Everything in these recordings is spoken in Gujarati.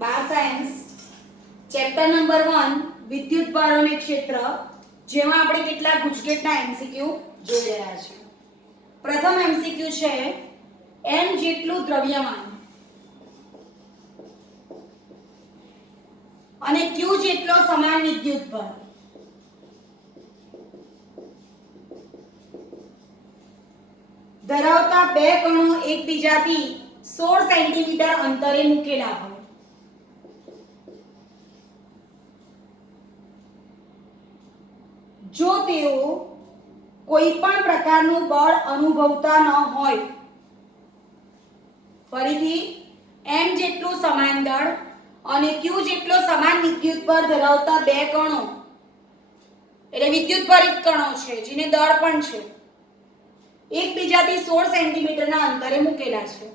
બાર સાયન્સ ચેપ્ટર નંબર 1 વિદ્યુત ભારો અને ક્ષેત્ર, જેમાં આપણે કેટલાક ગુજકેટના એમસીક્યુ જોઈ રહ્યા છીએ. પ્રથમ એમસીક્યુ છે m જેટલું દ્રવ્યમાન અને q જેટલો સમાન વિદ્યુત ભાર ધરાવતા બે કણો એકબીજાથી 16 સેન્ટીમીટર અંતરે મૂકેલા હોય. જો તેઓ કોઈ પણ પ્રકારનું બળ અનુભવતા ન હોય, ફરીથી m જેટલું સમાન દળ અને q જેટલો સમાન વિદ્યુત ભાર ધરાવતા બે કણો, એટલે વિદ્યુત ભારિત કણો છે જેને દળ પણ છે, એકબીજાથી 16 સેન્ટીમીટરના અંતરે મૂકેલા છે.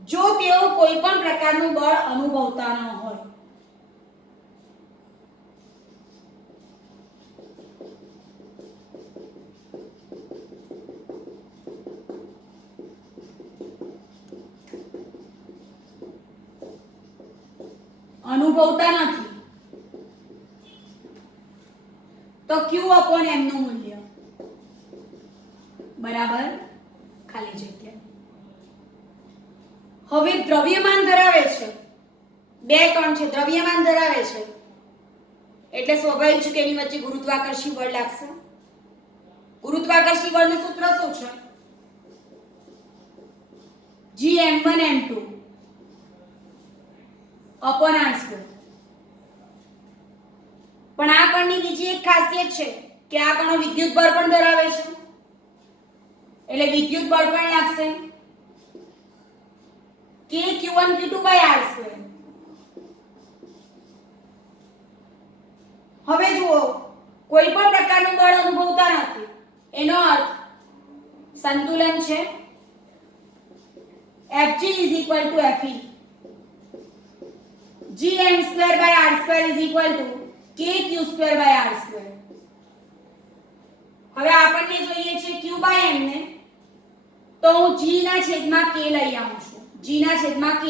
જો તેઓ કોઈ પણ પ્રકારનું બળ અનુભવતા ન હોય, અનુભવતા નથી, તો q upon m નું મૂલ્ય બરાબર ખાલી જગ્યા. હવે દ્રવ્યમાન ધરાવે છે, બે કણ છે, દ્રવ્યમાન ધરાવે છે, એટલે સ્વાભાવિક છે કે એની વચ્ચે ગુરુત્વાકર્ષી બળ લાગશે. ગુરુત્વાકર્ષી બળનું સૂત્ર શું છે? Gm1m2 upon r². પણ આ કણની બીજી એક ખાસિયત છે કે આ કણો વિદ્યુત બળ પણ ધરાવે છે, એટલે વિદ્યુત બળ પણ લાગશે k q1 q2/r². હવે જુઓ, કોઈ પણ પ્રકારનું બળ અનુભવતા નથી, એનો અર્થ સંતુલન છે. Fg = Fe. Gm²/r² = kq²/r². હવે આપણને જોઈએ છે q/m ને, તો હું g ના છેદમાં k લઈ આવું છું. g ના છેદમાં k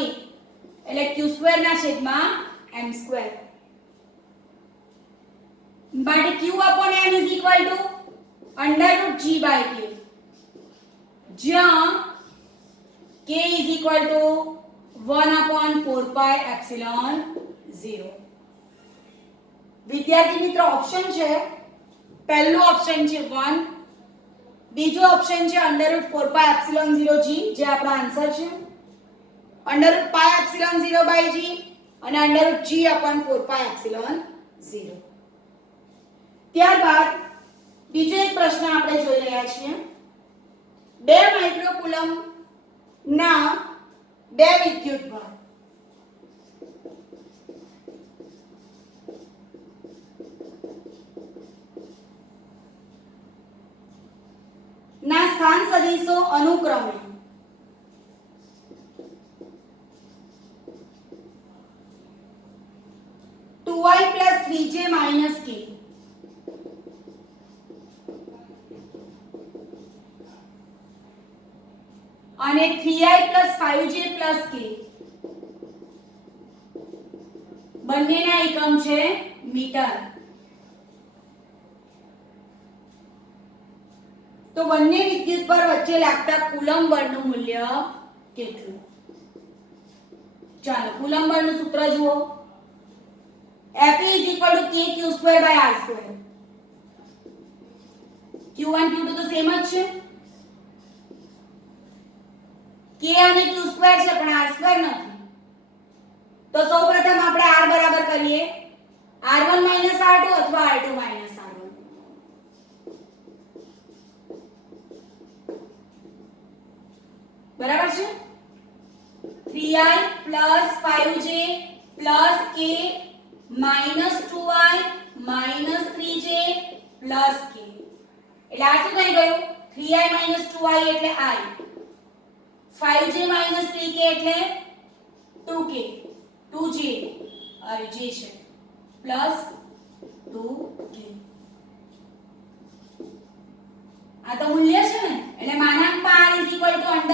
એટલે q² ના છેદમાં m². માટે q upon m = √g/k, જ્યાં k = 1/4πε0. વિદ્યાર્થી મિત્રો, ઓપ્શન છે, પહેલો ઓપ્શન છે 1, બીજો ઓપ્શન છે √4πε0g, જે આપણો આન્સર છે, √πε0/g અને √g/4πε0. ત્યારબાદ બીજો એક પ્રશ્ન આપણે જોઈ રહ્યા છીએ. 2 માઇક્રોકુલમ ના બે વિદ્યુત ભાર ના સ્થાન સદિશો અનુક્રમે 2i + 3j - k અને 3i + 5j + k બંનેના એકમ છે મીટર. તો બંને વિદ્યુતભાર વચ્ચે લાગતા કુલમ બળનું મૂલ્ય કેટલું? ચાલો કુલમ બળનું સૂત્ર જુઓ. Fe = kq²/r². q1 q2 તો સેમ જ છે, k અને q² છે પણ r² નથી. તો સૌપ્રથમ આપણે r બરાબર કરીએ r1 - r2 અથવા r2 - r1. બરાબર છે. 3i + 5j + k - 2i - 3j + k. એટલે આ શું થઈ ગયું? 3i - 2i એટલે i, 5j - 3k એટલે 2k, 2j j છે પ્લસ 2k. આ તો મૂલ્ય છે ને, એટલે માનાંકમાં r = √1 +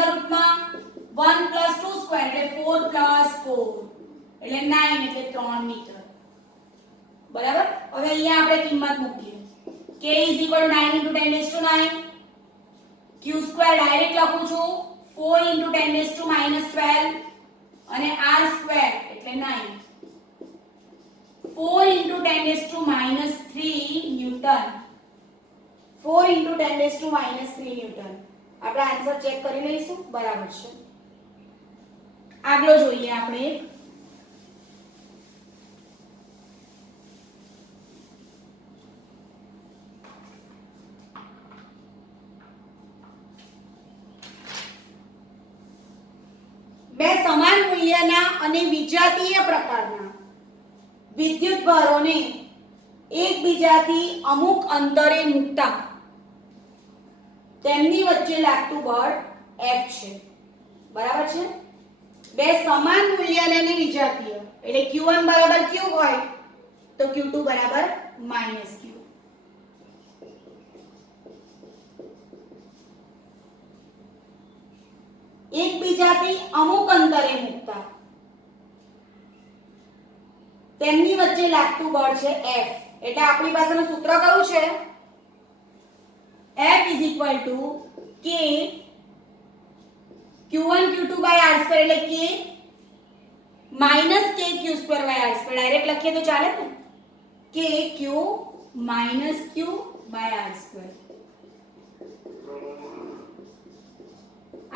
2² એટલે 4 + 4. એટલે 9 એટલે 3 મીટર. બરાબર. હવે અહીંયા આપણે કિંમત મૂકીએ. k = 9 × 10⁹ q² ડાયરેક્ટ લખું છું 4 × 10⁻12 અને r² એટલે 9. 4 × 10⁻³ ન્યૂટન. 4 × 10⁻³ ન્યૂટન. આપણે આન્સર ચેક કરી લઈશું. બરાબર છે. આગળ જોઈએ આપણે. બે સમાન મૂલ્યના અને વિજાતીય પ્રકારના વિદ્યુતભારોને એકબીજાથી અમુક અંતરે મૂકતા તેમની વચ્ચે લાગતું બળ F છે. બરાબર છે. બે સમાન મૂલ્યના અને વિજાતીય એટલે Q1 = Q હોય તો Q2 = -Q. એકબીજાથી અમુક અંતરે મૂકતા તેમની વચ્ચે લાગતું બળ છે F. એટલે આપણી પાસેનું સૂત્ર કયું છે? F = K Q1 Q2 /r² એટલે K - K Q² /r². Direct લખીએ તો ચાલે ને? K Q - Q /r².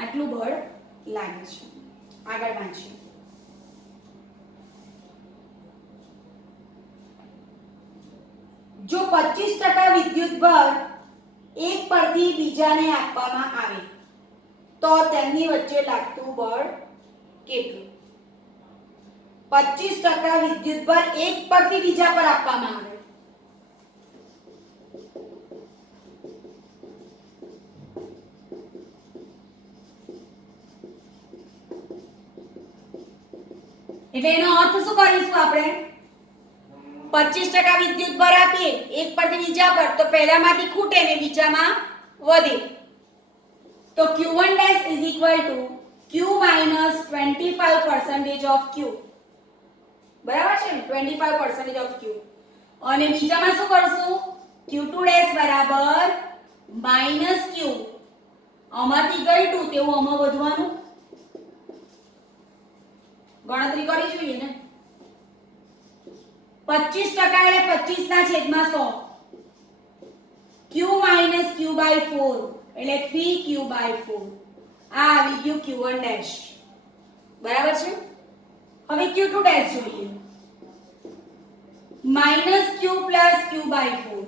આટલું બળ લાગે છે. આગળ વાંચીએ. જો 25% વિદ્યુતભાર એક પરથી બીજાને આપવામાં આવે તો તેમની વચ્ચે લાગતું બળ કેટલું? 25% વિદ્યુતભાર એક પરથી બીજા પર આપવામાં આવે એટલે એનો અર્થ શું કરીશું આપણે? 25% વિદ્યુતભાર આપીએ એક પરથી બીજા પર તો પહેલામાંથી ખૂટે ને બીજામાં વધે. તો Q1' = Q - 25% of Q. બરાબર છે ને? 25% of Q. અને બીજામાં શું કરશું? Q2' = -Q. આમાંથી ઘટ્યું તેવું આમાં વધવાનું. ગણતરી કરી જોઈએ ને. 25% એટલે 25/100. Q - Q/4 એટલે 3Q/4. આ આવી ગયું Q1'. બરાબર છે. હવે Q2' જોઈએ. -Q + Q/4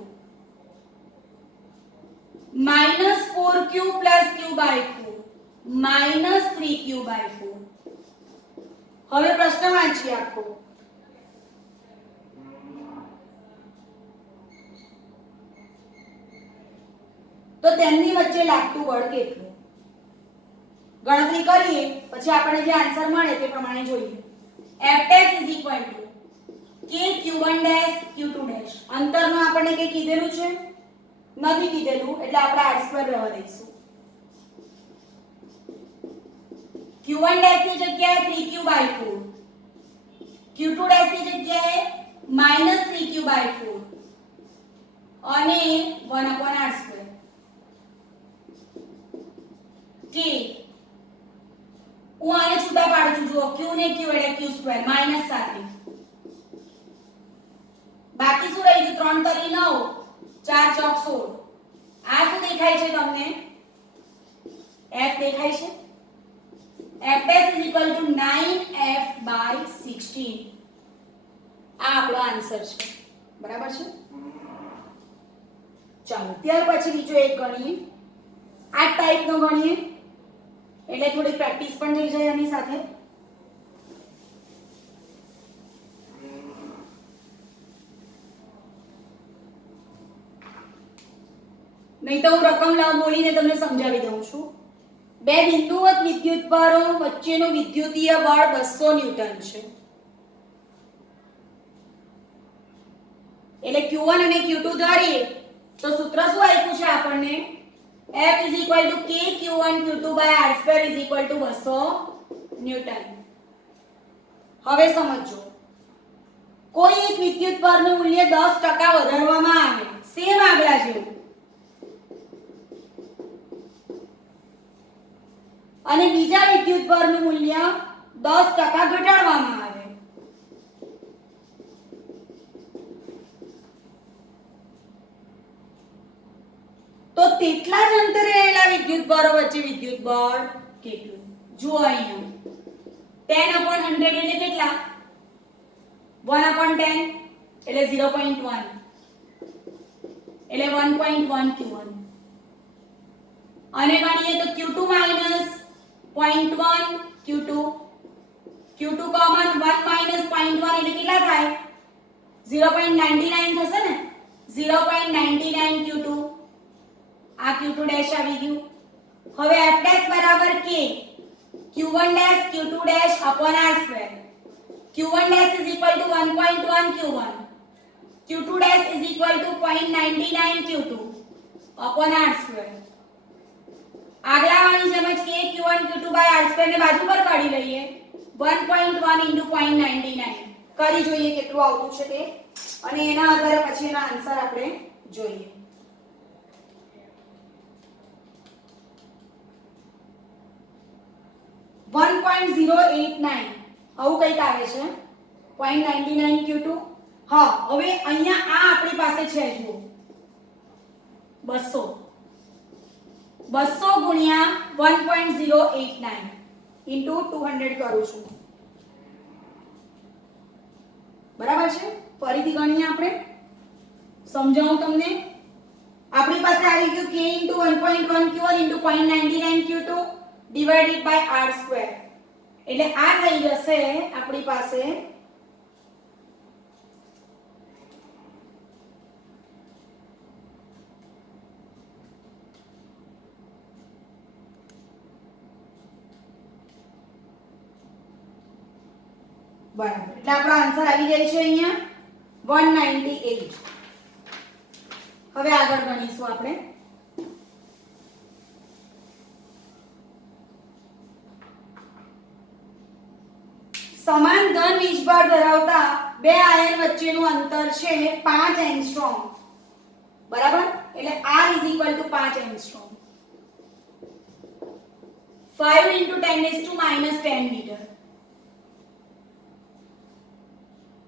-4Q + Q/4 -3Q/4. હવે પ્રશ્ન વાંચીએ આખો. તો તેમની વચ્ચે લાગતું બળ કેટલું? ગણતરી કરીએ પછી આપણે જે આન્સર મળે તે પ્રમાણે જોઈએ. F' = K Q1' Q2'. અંતરનું આપણને કંઈ કીધેલું છે? નથી કીધેલું એટલે આપણે r² રહેવા દઈશું. Q1' ની જગ્યાએ 3Q/4, Q2' ની જગ્યાએ -3Q/4 અને 1/r². K હું આને છૂટા પાડું છું. જુઓ Q ને Q એટલે Q² -7. બાકી શું રહી ગયું? 3 તરી 9, 4 ચોક 16. આ શું દેખાય છે તમને? F દેખાય છે. F' = 9F/16. આ આપણો આન્સર છે. બરાબર છે. ચાલો ત્યાર પછી બીજો એક ગણીએ. આ ટાઈપનો ગણીએ એટલે થોડી પ્રેક્ટિસ પણ થઈ જાય એની સાથે. નહીં તો હું રકમ બોલીને તમને સમજાવી દઉં છું. બે બિંદુવત વિદ્યુતભારો વચ્ચેનું વિદ્યુતીય બળ 200 ન્યૂટન છે. એટલે Q1 અને Q2 ધારીએ તો સૂત્ર શું આપ્યું છે આપણને? F = K Q1 Q2/r² = 200 newton. હવે સમજો, કોઈ એક વિદ્યુત ભારનું મૂલ્ય 10% વધારવામાં આવે, સેમ આગલા જેવું, અને બીજા વિદ્યુત ભારનું મૂલ્ય 10% ઘટાડવામાં આવે, તો તેટલા જ અંતરે રહેલા વિદ્યુત ભારો વચ્ચે વિદ્યુત બળ કેટલું? જુઓ અહીંયા 10/100 એટલે કેટલા? 1/10 એટલે 0.1 એટલે 1.1 q1, અને ગણીએ તો q2 minus 0.1 q2, q2 common 1 minus 0.1 એટલે કેટલા થાય? 0.99 થશે ને, 0.99 q2, આ q2 ડેશ આવી ગયું. હવે f ડેશ બરાબર k q1 dash q2 dash upon r square, q1 dash is equal to 1.1 q1, q2 dash is equal to 0.99 q2 upon r square. આગલાની જેમ જ k q1 q2 by r square ને બાજુ પર કાઢી લઈએ, 1.1 into 0.99 કરી જોઈએ કેટલું આવતું છે તે, અને એના આધારે પછી એના આન્સર આપણે જોઈએ. આવું કંઈક આવે છે 0.99 q2. હા, હવે અહીંયા આ આપણી પાસે છે, જુઓ 200 ગુણ્યા 1.089 into 200 કરું છું, બરાબર છે? ફરીથી ગણીએ આપણે, સમજાવું તમને. આપણી પાસે આવી ગયું k into 1.1 q1 into 0.99 q2 divided by r square, એટલે આ થઈ જશે આપણી પાસે બરાબર, એટલે આપણો આન્સર આવી જાય છે અહીંયા 198. હવે આગળ ગણીશું આપણે. સમાન ધન વીજભાર ધરાવતા બે આયન વચ્ચેનું અંતર છે 5 એંગસ્ટ્રોમ, બરાબર? એટલે r = 5 એંગસ્ટ્રોમ, 5 × 10⁻10 મીટર.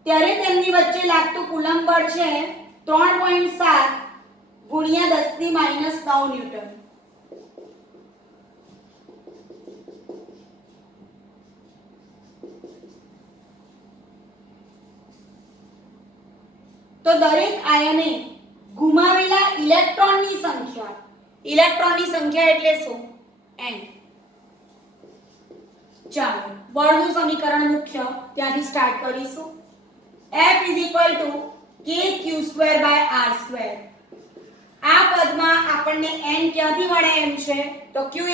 ત્યારે તેમની વચ્ચે લાગતું કુલંબ બળ છે 3.7 ગુણ્યા 10⁻9 ન્યૂટન. તો દરેક આયને ગુમાવેલા ઇલેક્ટ્રોનની સંખ્યા એટલે શું? n. ચાલો બળનું સમીકરણ મુખ્ય ત્યાંથી સ્ટાર્ટ કરીશું. F = kq²/r². આ પદમાં આપણને n ક્યાંથી મળે એમ છે, તો q =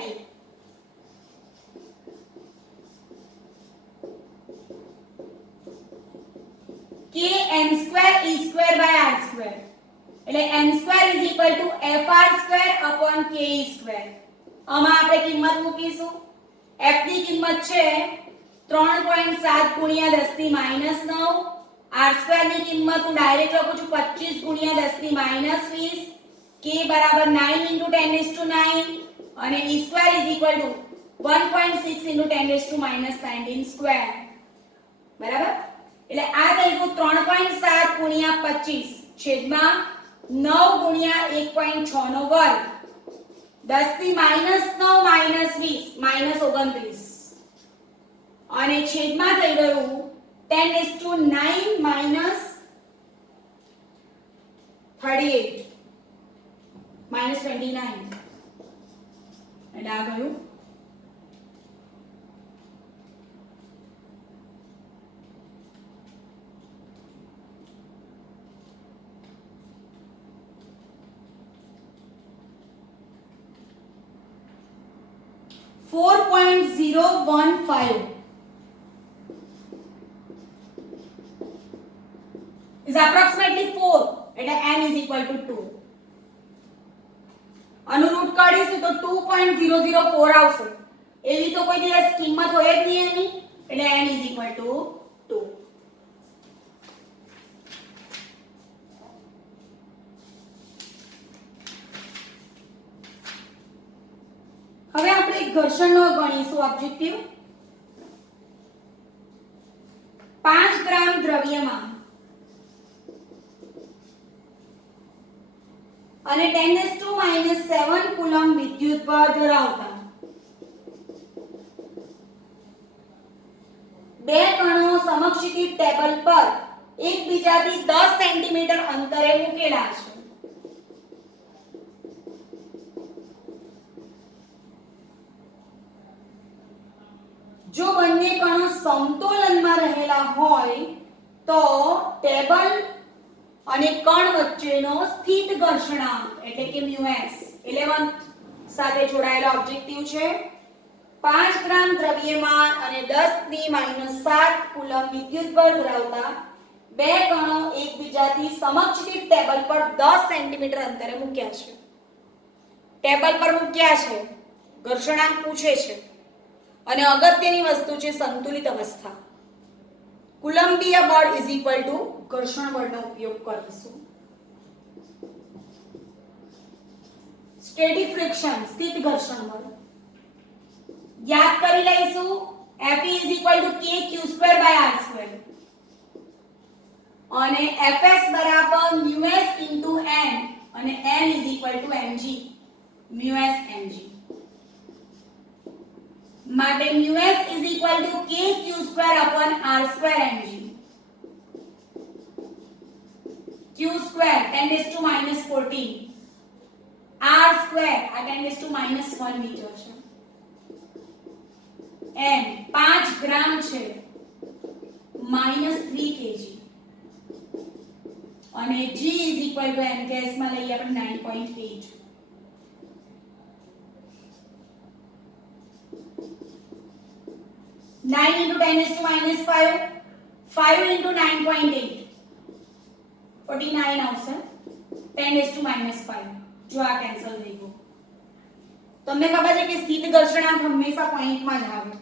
ne. k n²e²/r², એટલે n² = fr²/ke². આમાં આપણે કિંમત મૂકીશું. f ની કિંમત છે 3.7 ગુણ્યા 10⁻9, r² ની કિંમત હું ડાયરેક્ટ લખું છું 25 ગુણ્યા 10⁻20, k બરાબર 9 × 10⁹, અને e² = 1.6 × 10⁻19², બરાબર? એટલે આ થઈ ગયું 3.7 ગુણ્યા 25 છેદમાં 9 ગુણ્યા 1.6 નો વર્ગ, 10⁻9 - 20 -29, અને છેદમાં થઈ ગયું 10⁻9 - 38 -29, એટલે આ ગયું 4.015 is approximately 4, એટલે n = 2. આનું રૂટ કાઢીશું તો 2.004 આવશે. એવી તો કોઈ દિવસ કિંમત હોય જ નહીં એની, એટલે n = 2. હવે આપણે ઘર્ષણનો ગણીશું ઓબ્જેક્ટિવ. 5 ગ્રામ દ્રવ્યમાન અને 10⁻⁷ કુલમ વિદ્યુતભાર ધરાવતા બે કણો સમક્ષિતિજ ટેબલ પર એકબીજાથી 10 સેન્ટીમીટર અંતરે મૂકેલા છે. જો બંને કણો સમતોલનમાં રહેલા હોય તો ટેબલ અને કણ વચ્ચેનો સ્થિત ઘર્ષણાંક એટલે કે μs 11 સાથે જોડાયેલો ઓબ્જેક્ટિવ છે. 5 ગ્રામ દ્રવ્યમાન અને 10⁻⁷ કુલમ વિદ્યુતભાર ધરાવતા બે કણો એકબીજાથી સમક્ષિતિજ ટેબલ પર 10 સેન્ટીમીટર અંતરે મૂક્યા છે. ટેબલ પર મૂક્યા છે, ઘર્ષણાંક પૂછે છે અને અગત્યની વસ્તુ છે સંતુલિત અવસ્થા. કુલંબીય બળ = ઘર્ષણ બળનો ઉપયોગ કરીશું. સ્ટેડી ફ્રિક્શન સ્થિત ઘર્ષણ બળ યાદ કરી લઈશું. Fe = kq²/r² અને Fs બરાબર μs * n અને n = mg μs mg માટે μs = kq²/r²mg q² 10⁻⁴ r² આ 10⁻⁻1 મીટર છે. n 5 ગ્રામ છે -3 kg અને g m કેસમાં લઈએ આપણે 9.8. Nine into 10⁻⁵ 5 into 9.8 49 આવશે. 10⁻⁵ જો આ કેન્સલ થઈ ગયું. તમને ખબર છે કે સ્થિત ઘર્ષણાંક હંમેશા પોઈન્ટમાં જ આવે.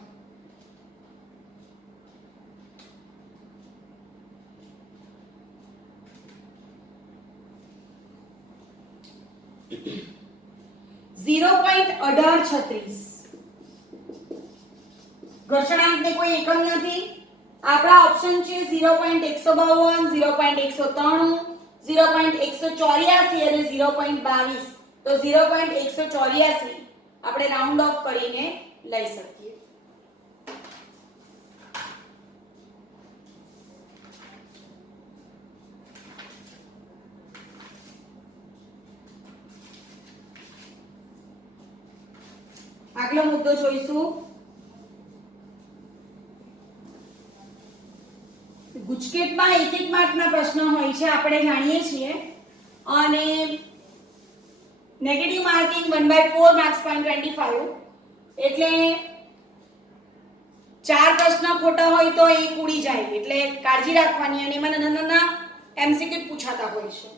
ઘર્ષણાંકને કોઈ એકમ નથી. આપણા ઓપ્શન છે 0.152 0.193 0.184 અને 0.22. તો 0.184 આપણે રાઉન્ડ ઓફ કરીને લઈ શકીએ. આગલો મુદ્દો જોઈશું. ગુજકેટમાં એક માર્કના પ્રશ્ન હોય છે આપણે જાણીએ છીએ અને નેગેટિવ માર્કિંગ 1/4 માર્ક્સ 0.25 એટલે 4 પ્રશ્ન ખોટા હોય તો એક ઉડી જાય એટલે કાળજી રાખવાની. અને એમાં નાના MCQ પૂછાતા હોય છે.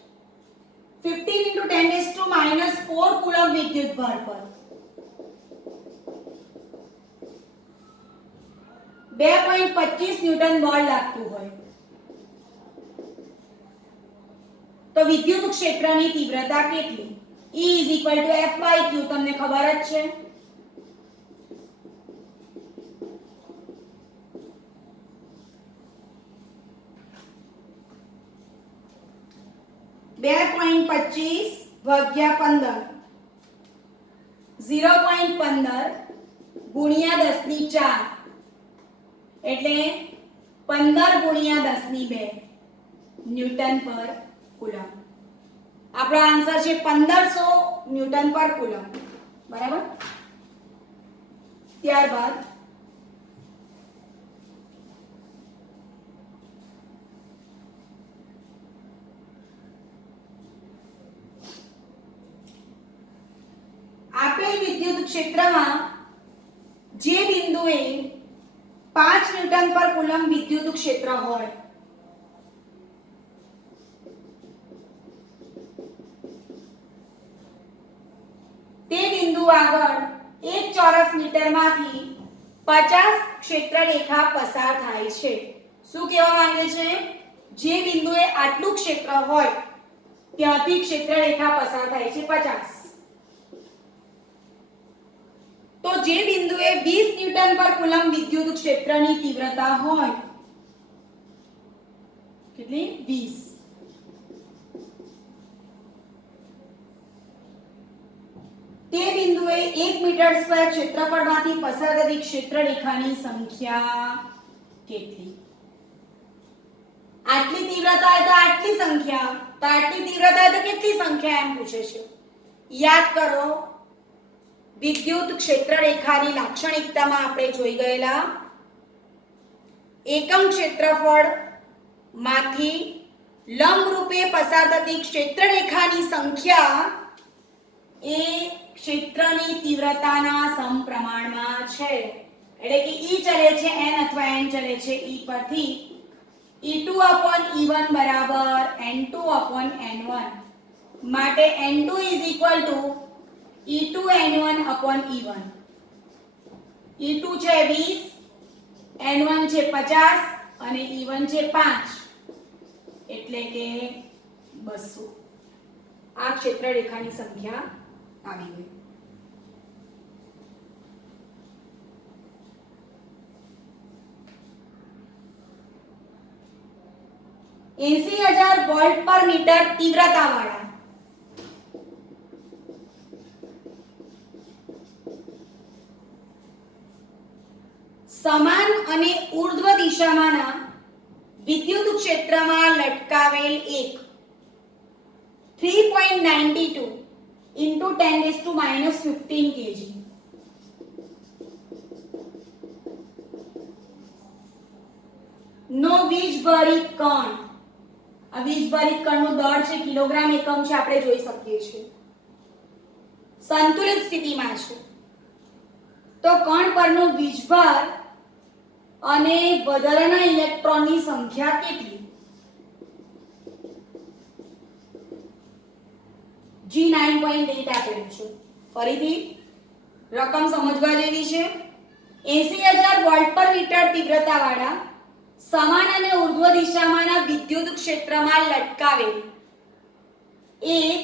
15 × 10⁻⁴ કુલમ વિદ્યુતભાર પર 2.25 ન્યૂટન બળ લાગતું હોય તો વિદ્યુત ક્ષેત્રની તીવ્રતા કેટલી? E = F/q તમને ખબર જ છે. (2.25 × 15) 0.15 ગુણ્યા 10⁴ એટલે 15 ગુણ્યા 10⁵ ન્યૂટન પર કુલમ. આપણો આન્સર છે 1500 ન્યૂટન પર કુલમ. બરાબર. ત્યારબાદ આપેલ વિદ્યુત ક્ષેત્રમાં જે બિંદુએ 5 ન્યૂટન પર કુલમ વિદ્યુત ક્ષેત્ર હોય તે બિંદુ આગળ 1 ચોરસ મીટરમાંથી 50 ક્ષેત્રરેખા પસાર થાય છે. શું કહેવા માંગે છે? જે બિંદુએ આટલું ક્ષેત્ર હોય ત્યાંથી ક્ષેત્રરેખા પસાર થાય છે 50. તો જે બિંદુએ 20 ન્યૂટન પર કુલમ વિદ્યુત ક્ષેત્રની તીવ્રતા હોય, કેટલી? 20. તે બિંદુએ 1 મીટર સ્ક્વેર ક્ષેત્રફળમાંથી પસાર થતી ક્ષેત્રરેખાની સંખ્યા કેટલી? આટલી તીવ્રતા હોય તો આટલી સંખ્યા, તો આટલી તીવ્રતા હોય તો કેટલી સંખ્યા એમ પૂછે છે. યાદ કરો, વિદ્યુત ક્ષેત્રરેખાની લાક્ષણિકતામાં આપણે જોઈ ગયેલા એકમ ક્ષેત્રફળ માંથી લંબરૂપે પસાર થતી ક્ષેત્રરેખાની સંખ્યા એ ક્ષેત્રની તીવ્રતાના સમપ્રમાણમાં છે. એટલે કે E ચલે છે n અથવા n ચલે છે E પરથી E2/E1 બરાબર N2/N1. માટે N2 E2N1/E1. E2 છે 20, N1 છે 50 અને E1 છે 5, એટલે કે 200. આ ક્ષેત્રરેખાની સંખ્યા આવી ગઈ. $80,000 વોલ્ટ પર મીટર તીવ્રતા વાળા સમાન અને ઉર્ધ્વ દિશામાંના વિદ્યુત ક્ષેત્રમાં લટકાવેલ એક 3.92 into 10⁻⁻15 kg નો વીજભારિત કણ. આ વીજભારિત કણનું દળ છે, કિલોગ્રામ એકમ છે, આપણે જોઈ શકીએ છીએ. સંતુલિત સ્થિતિમાં છે તો કણ પરનો વીજભાર અને વધારાના ઇલેક્ટ્રોનની સંખ્યા કેટલી? G9.8 આપેલું છે. ફરીથી રકમ સમજવા જેવી છે. 80,000 વોલ્ટ પર મીટર તીવ્રતા વાળા સમાન અને ઉર્ધ્વ દિશામાંના વિદ્યુત ક્ષેત્રમાં લટકાવેલ એક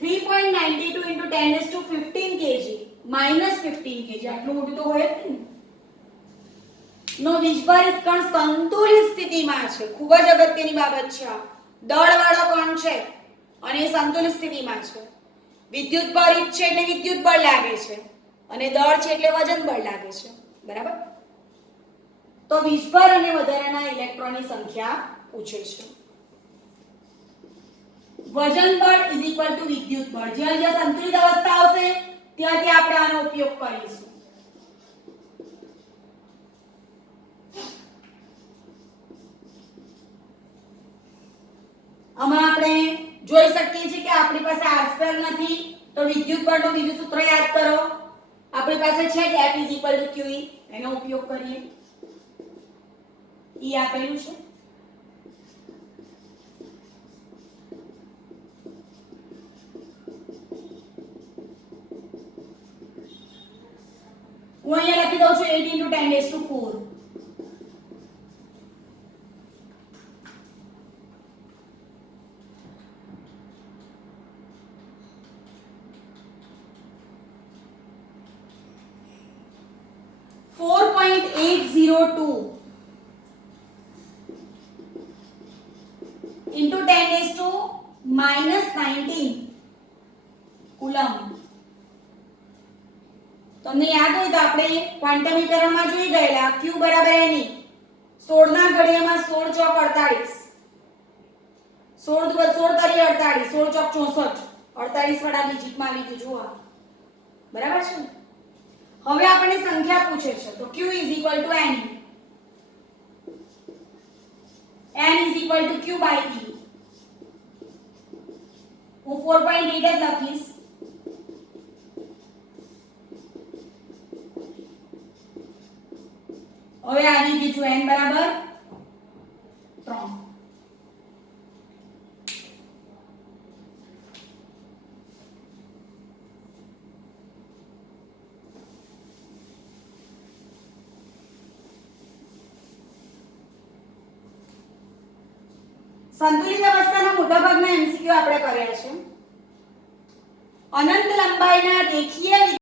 3.92 into 10⁻15 kg -15 kg, આટલું મોટું તો હોય જ નહીં, નો વીજભારિત કણ સંતુલિત સ્થિતિમાં છે. ખૂબ જ અગત્યની બાબત છે. આ દળવાળો કણ છે અને સંતુલિત સ્થિતિમાં છે. વિદ્યુત ભારિત છે એટલે વિદ્યુત બળ લાગે છે અને દળ છે એટલે વજન બળ લાગે છે. બરાબર? તો વીજભાર અને વધારાના ઇલેક્ટ્રોનની સંખ્યા પૂછે છે. વજન બળ વિદ્યુત બળ. જ્યાં જ્યાં સંતુલિત અવસ્થા આવશે ત્યાંથી આપણે આનો ઉપયોગ કરીશું. આમાં આપણે જોઈ શકીએ છીએ કે આપણી પાસે r² નથી તો વિદ્યુત બળનું બીજું સૂત્ર યાદ કરો. આપણી પાસે છે કે F QE, એનો ઉપયોગ કરીએ. E આપેલું છે. હું અહીંયા લખી દઉં છું 8 into 10⁻4. into 10⁻⁻19 coulomb. તમને યાદ હોય તો આપણે ક્વોન્ટમીકરણમાં જોઈ ગયેલા Q બરાબર Ne. 16 ના ઘડિયામાં 16 ચોક 48, 16 તરી 48, 16 ચોક 64, 48 વાળા ડિજિટમાં આવી ગયું. જુઓ બરાબર છે. હવે આપણને સંખ્યા પૂછે છે તો Q Ne. N Q/E. હું 4.8 જ લખીશ. હવે આવી ગયું N બરાબર 3. સંતુલિત અવસ્થાના મોટાભાગના MCQ આપણે કર્યા છે. અનંત લંબાઈના રેખીય